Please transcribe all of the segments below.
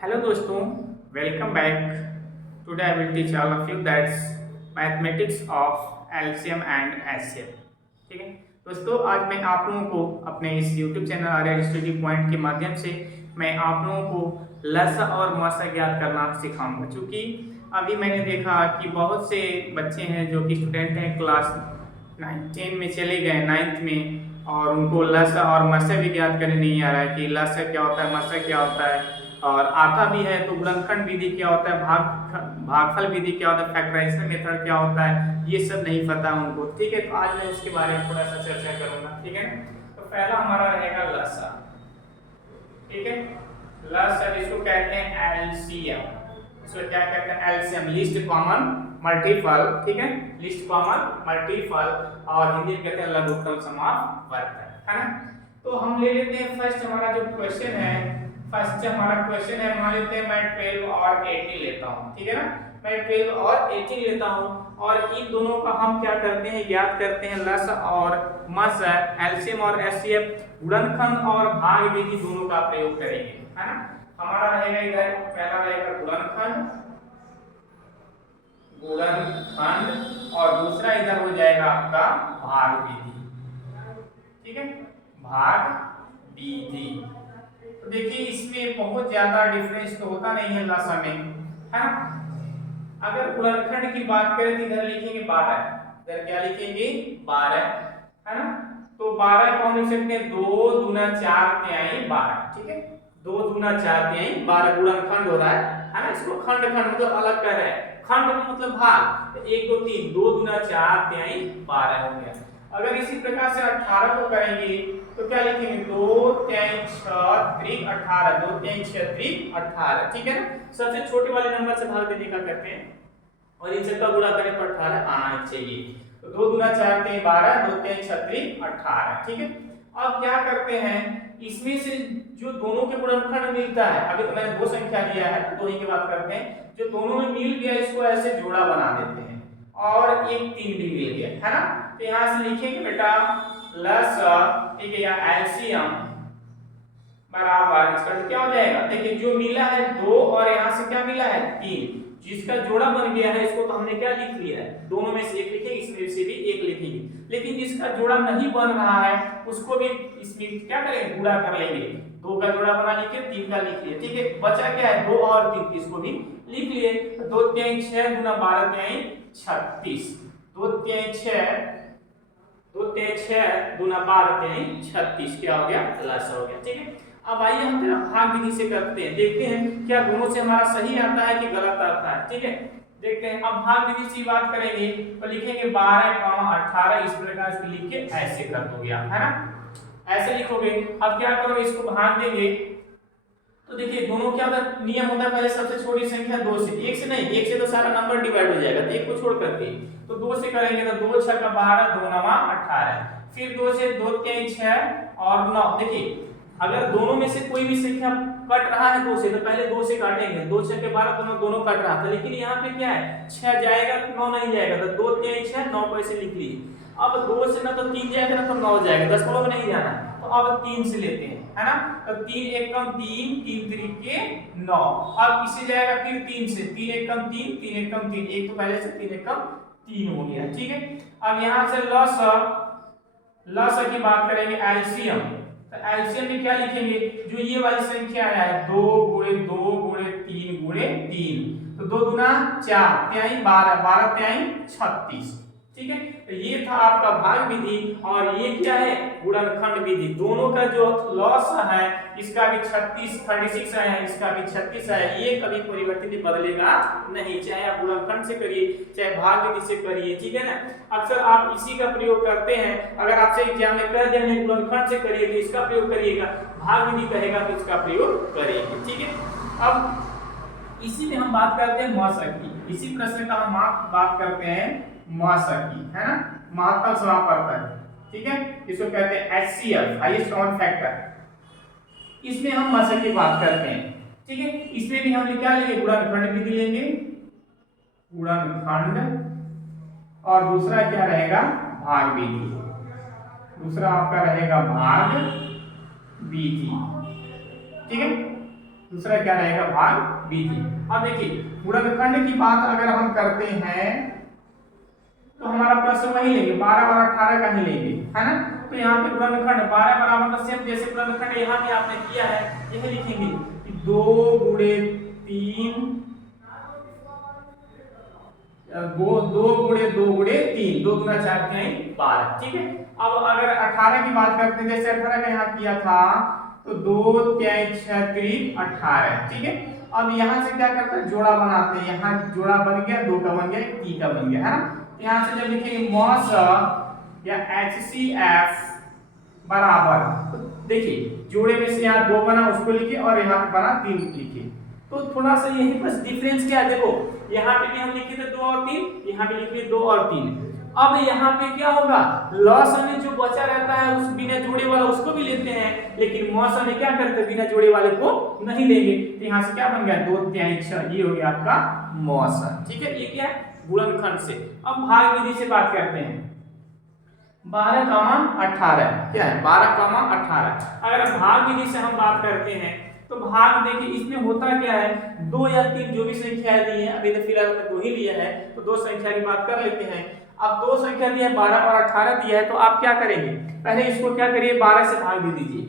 Hello दोस्तों, welcome back. Today I will teach all of you that's mathematics of LCM and HCF. ठीक है दोस्तों, आज मैं आप लोगों को अपने इस YouTube channel Arya study point के माध्यम से मैं आप लोगों को लसा और मसा ज्ञात करना सिखाऊंगा। क्योंकि अभी मैंने देखा कि बहुत से बच्चे हैं जो कि स्टूडेंट हैं क्लास 10 में चले गए 9th में, और उनको लसा और मसा भी ज्ञात करने नहीं आ रहा है कि लसा क्या होता है, मसा क्या होता है। और आता भी है तो गुणनखंड विधि क्या होता है, भागफल विधि क्या होता है, फैक्टराइजेशन मेथड क्या होता है, ये सब नहीं पता उनको। ठीक है, तो आज मैं इसके बारे में थोड़ा सा चर्चा करूंगा। ठीक है, तो पहला हमारा रहेगा लसा। ठीक है, लसा जिसको कहते हैं एलसीएम, इसको क्या कहते हैं, एलसीएम, लिस्ट कॉमन मल्टीपल। ठीक है, लिस्ट कॉमन मल्टीपल, और हिंदी में कहते हैं लघुत्तम समापवर्तक, है ना। तो हम ले लेते हैं फर्स्ट हमारा जो क्वेश्चन है। फर्स्ट हमारा क्वेश्चन है, मान लेते हैं मैं 12 और 18 लेता हूं। ठीक है ना, मैं 12 और 18 लेता हूं, और इन दोनों का हम क्या करते हैं, ज्ञात करते हैं लस और मस, एलसीएम और एचसीएफ, गुणनखंड और भाग विधि दोनों का प्रयोग करेंगे, है ना। हमारा रहेगा इधर पहला रहेगा गुणनखंड, और दूसरा इधर हो जाएगा आपका भाग विधि। ठीक है, भाग विधि। तो देखिए इसमें बहुत ज्यादा डिफरेंस तो होता नहीं है लसा में, है ना। अगर गुणनखंड की बात करें तो इधर लिखेंगे 12, इधर क्या लिखेंगे 12, है ना। तो 12 को हम लिख सकते हैं 2 दूना 4 तिहाई 12। ठीक है, 2 दूना 4 तिहाई 12 गुणनखंड हो रहा है ना। इसको खंड खंड मतलब अलग कर रहे हैं, खंड का मतलब भाग, तो 1 2 3, 2 दूना 4 तिहाई 12 हो गया। अगर इसी प्रकार से 18 को करेंगे तो क्या लिखेंगे, 2 3 6 त्रिक 18, 2 3 6 त्रिक 18। ठीक है ना, सबसे छोटे वाले नंबर से भाग देने का करते हैं, और इन सबका गुणा करें पर 18 आना चाहिए। तो 2 दूना 4 3 12, 2 3 6 त्रिक 18। ठीक है, अब क्या करते हैं, इसमें से जो दोनों के गुणनखंड मिलता है, अभी तो मैंने दो संख्या लिया है तो दो ही की बात करते हैं, जो दोनों में मिल गया इसको ऐसे जोड़ा बना देते हैं, और एक 3 भी मिल गया, है ना। तो यहां से लिखेंगे बेटा लस, ठीक है, या एलसीएम बराबर, इसका क्या हो जाएगा, देखिए जो मिला है 2 और यहां से क्या मिला है 3, जिसका जोड़ा बन गया है इसको तो हमने क्या लिख लिया है, दोनों में से एक लिखेंगे, इसमें से भी एक लिखेंगे। लेकिन जिसका जोड़ा नहीं बन रहा है उसको भी इसमें क्या करेंगे, गुणा कर लेंगे। 2 का जोड़ा बना लिखे, 3 का लिख लिए। ठीक है, बचा क्या है 2 और 3, इसको भी लिख लिए। 2 3 6 गुना 12 3 36, 2 3 6, 2 3 6 गुना 12 3 36, क्या हो गया, लस हो गया। ठीक है, अब आइए हम तेरा भाग विधि से करते हैं, देखते हैं क्या दोनों से हमारा सही आता है कि गलत आता है। ठीक है, देखते हैं। अब भाग विधि से बात करेंगे तो लिखेंगे 12 18, इस प्रकार से लिख के ऐसे कर दोगे आप, है ना, ऐसे लिखोगे। अब क्या करोगे, इसको भाग देंगे तो देखिए दोनों क्या होता है, नियम होता है पहले सबसे छोटी संख्या 2 से, 1 से नहीं, 1 से तो सारा नंबर डिवाइड हो जाएगा, तो 1 को छोड़ करके तो 2 से करेंगे तो 2 6 का 12, 2 9 18, फिर 2 से 2 3 6 और 9। देखिए अगर दोनों में से कोई भी संख्या कट रहा है 2 से तो पहले 2 से काटेंगे, 2 6 के 12 दोनों कट रहा था, लेकिन यहाँ पे क्या है 6 जाएगा 9 नहीं जाएगा, तो 2 3 6 9 को ऐसे लिख लिए। अब 2 से ना तो 3 जाएगा ना तो 9 जाएगा, दशमलव में नहीं जाना, तो अब 3 से लेते हैं, है ना। तो 3 1 कम 3, 3 3 के 9, अब इसे जाएगा फिर 3 से, 3 1 कम 3, 3 1 कम 3, एक तो पहले से 3 1 कम 3 हो गया। ठीक है, अब यहाँ से लस की बात करेंगे एलसीएम, तो एलसीएम में क्या लिखेंगे, जो ये वाली संख्या है 2 गुणे 2 गुणे 3 गुणे 3, तो 2 दूना 4 तिहाई 12, 12 तिहाई 36। ठीक है, तो ये था आपका भाग विधि, और ये क्या है गुणनखंड विधि। दोनों का जो लॉस है इसका भी 36 है, इसका भी 36 है, ये कभी परिवर्तित बदलेगा नहीं, चाहे आप गुणनखंड से करिए चाहे भाग विधि से करिए। ठीक है ना, अक्सर आप इसी का प्रयोग करते हैं, अगर आपसे एग्जाम में कह दिया गुणनखंड से करिए तो इसका प्रयोग करिएगा, भाग विधि कहेगा तो इसका प्रयोग करेंगे। ठीक है, अब इसी में हम बात करते हैं मौसा की, इसी प्रश्न का हम बात करते हैं मौसा की, है ना, महत्तम समापवर्तक। ठीक है, इसको कहते हैं एचसीएफ, हाईएस्ट कॉमन फैक्टर। इसमें हम मौसा की बात करते हैं। ठीक है, इसमें भी हम क्या लेंगे, गुणनखंड विधि लेंगे, गुणनखंड, और दूसरा क्या रहेगा भाग विधि, दूसरा आपका रहेगा भाग विधि। ठीक है, दूसरा क्या रहेगा भाग बी थी। अब देखिए गुणनखंड की बात अगर हम करते हैं तो हमारा प्रश्न वही लेंगे 12 और 18 का ही लेंगे, है ना। तो यहाँ पे गुणनखंड 12 बराबर सेम जैसे गुणनखंड यहाँ भी आपने किया है यही लिखेंगे कि 2 गुणे 3 2 गुणे 2 गुणे 3 2 गुना 4 3 12, ठीक है। अब अगर 18 की बात करते हैं जैसे 18 का यहाँ किया था तो 2 3 6 3 18, ठीक है। अब यहाँ से क्या करते हैं जोड़ा बनाते हैं, यहाँ जोड़ा बन गया 2 का बन गया 3 का बन गया, है ना। यहाँ से जब लिखेंगे मॉस या HCF बराबर, तो देखिए जोड़े में से यहाँ 2 बना उसको लिखे और यहाँ पे बना 3 लिखे। तो थोड़ा सा यही बस डिफरेंस क्या है, देखो यहाँ पे भी हम लिखे थे 2 और 3, यहाँ पे लिखे 2 और 3। अब यहाँ पे क्या होगा लॉस में जो बचा रहता है उस बिना जोड़े वाला उसको भी लेते हैं, लेकिन मॉस में क्या करते हैं बिना जोड़े वाले को नहीं लेंगे। तो यहाँ से क्या बन गया 2 3 6, ये हो गया आपका मॉस, ठीक है। ये क्या है गुणनखंड से। अब भाग विधि से बात करते हैं 12 18, क्या है 12 18। अगर भाग विधि से हम बात करते हैं तो भाग देखिए इसमें होता क्या है 2 या 3 जो भी संख्या दी है, अभी तो फिलहाल हमने 2 ही लिया है तो 2 संख्या की बात कर लेते हैं। अब 2 संख्या दी है 12 और 18 दिया है, तो आप क्या करेंगे पहले इसको क्या करिए 12 से भाग दे दीजिए,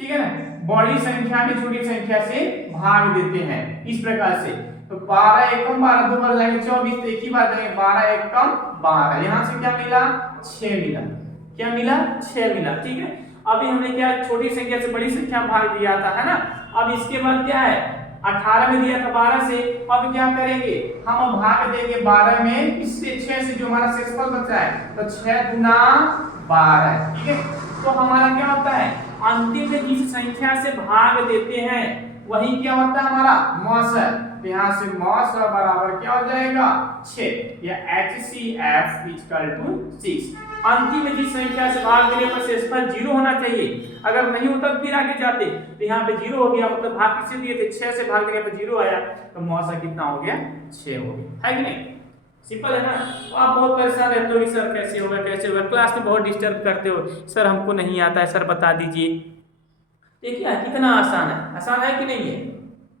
ठीक है ना। बड़ी संख्या में छोटी संख्या से भाग देते हैं इस प्रकार से। तो 12 एकम 12 2 बार जाएंगे 24, तो एक ही बार देंगे 12 एकम 12, यहाँ से क्या मिला 6 मिला, क्या मिला 6 मिला, ठीक है। अभी हमने क्या छोटी संख्या से बड़ी संख्या भाग दिया था, है ना। अब इसके बाद क्या है 18 में दिया था 12 से, अब क्या करेंगे हम भाग देंगे 12 में इससे 6 से जो हमारा शेषफल बचा है, तो 6 गुना 12, ठीक है। तो हमारा क्या होता है अंतिम में जिस संख्या से भाग देते हैं वही क्या होता है हमारा मॉस। तो यहाँ से मॉस बराबर क्या हो जाएगा 6 या HCF = 6। अंतिम में जिस संख्या से भाग देने पर शेषफल 0 होना चाहिए, अगर नहीं होता तो फिर आगे जाते, तो यहाँ पे 0 हो गया मतलब भाग किससे दिए थे 6 से भाग देने पर 0 आया, तो मौसा कितना हो गया 6 हो गया, है कि नहीं। सिंपल है ना। तो आप बहुत परेशान रहते हो कि सर कैसे होगा कैसे होगा, क्लास में बहुत डिस्टर्ब करते हो, सर हमको नहीं आता है सर बता दीजिए। देखिए कितना आसान है, आसान है कि नहीं है,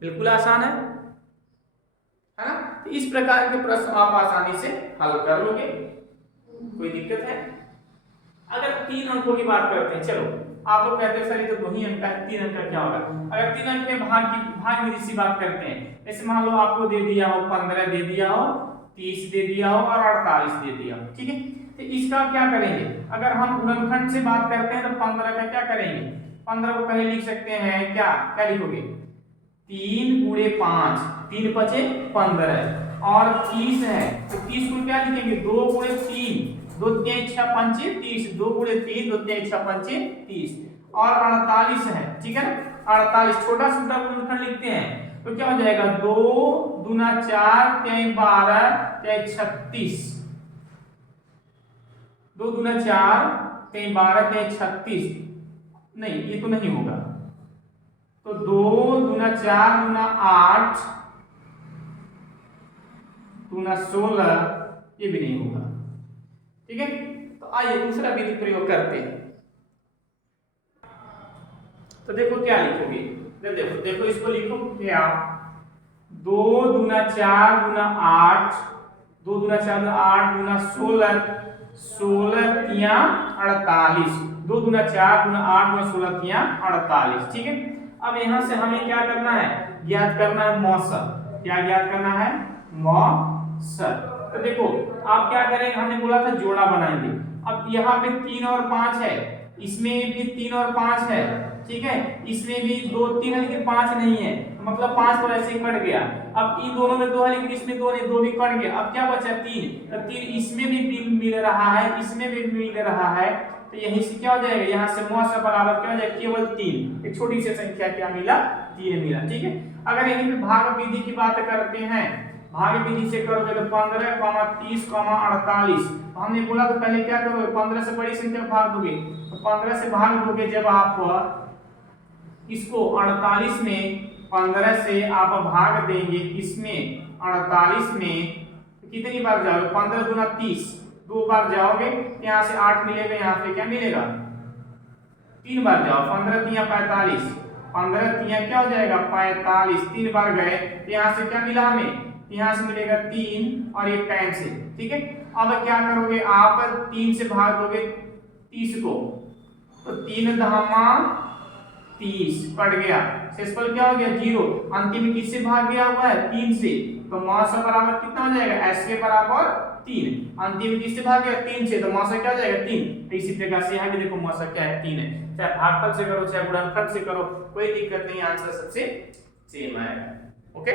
बिल्कुल आसान है ना। तो इस प्रकार के प्रश्न आप आसानी से हल कर लोगे, कोई दिक्कत है। अगर 3 अंकों की बात करते हैं, चलो आप लोग कहते हैं सर ये तो 2 ही अंक है 3 अंक का क्या होगा। अगर 3 अंक में भाग विधि से बात करते हैं, जैसे मान लो आपको दे दिया हो 15 दे दिया हो 30 दे दिया हो और 48 दे दिया हो, ठीक है। तो इसका क्या करेंगे अगर हम गुणनखंड से बात करते हैं तो 15 का क्या करेंगे 15 को पहले लिख सकते हैं क्या क्या लिखोगे 3 गुणे 5 3 5 15 और 30 है तो 30 को क्या लिखेंगे 2 गुणे 3 2 3 6 5 30 2 गुणे 3 2 3 6 5 30 और 48 है, ठीक है ना। 48 छोटा छोटा गुणनखंड लिखते हैं तो क्या हो जाएगा 2 दूना 4 3 12 3 36 2 दूना 4 3 12 3 36 नहीं ये तो नहीं होगा, तो 2 दूना 4 दूना 8 दूना 16 ये भी नहीं होगा, ठीक है। तो आइए दूसरा विधि प्रयोग करते हैं। तो देखो क्या लिखोगे देखो देखो इसको लिखो क्या 2 दूना 4 दूना 8 2 दूना 4 दूना 8 दूना 16 16 तिया 48 2 दूना 4 दूना 8 दूना 16 तिया 48, ठीक है। अब यहाँ से हमें क्या करना है ज्ञात करना है मौसम, क्या ज्ञात करना है मौसम। तो देखो आप क्या करेंगे हमने बोला था जोड़ा बनाएंगे। अब यहाँ पे 3 और 5 है, इसमें भी 3 और 5 है, ठीक है। इसमें भी 2 3 है लेकिन 5 नहीं है, मतलब 5 तो ऐसे ही कट गया। अब इन दोनों में 2 है लेकिन इसमें 2 नहीं, 2 भी कट गया। अब क्या बचा 3, तो 3 इसमें भी मिल रहा है इसमें भी मिल रहा है, तो यहीं से क्या हो जाएगा यहाँ से मौसम बराबर क्या हो जाएगा केवल 3, एक छोटी सी संख्या क्या मिला 3 मिला, ठीक है। अगर यहीं पे भाग विधि की बात करते हैं भाग विधि से करोगे तो 15, 30, 48, तो हमने बोला तो पहले क्या करोगे 15 से बड़ी संख्या भाग दोगे, तो 15 से भाग दोगे जब आप इसको 48 में 15 से आप भाग देंगे इसमें 48 में तो कितनी बार जाओगे 15 दूना 30 2 बार जाओगे, यहाँ से 8 मिलेगा, यहाँ पे क्या मिलेगा 3 बार जाओ 15 तिया 45 15 तिया क्या हो जाएगा 45, 3 बार गए तो यहाँ से क्या मिला हमें, यहाँ से मिलेगा 3 और ये कैंसिल। ठीक है, अब क्या करोगे आप 3 से भाग दोगे 30 को, तो 3 धामा 30 कट गया, शेषफल क्या हो गया 0। अंतिम किससे भाग गया हुआ है 3 से, तो मौसा बराबर कितना हो जाएगा एस के बराबर 3। अंतिम किससे भाग गया 3 से, तो मौसा क्या हो जाएगा 3। तो इसी प्रकार से यहाँ भी देखो मौसा क्या है 3 है। चाहे भागफल से करो चाहे गुणनफल से करो कोई दिक्कत नहीं, आंसर सबसे सेम आएगा। ओके।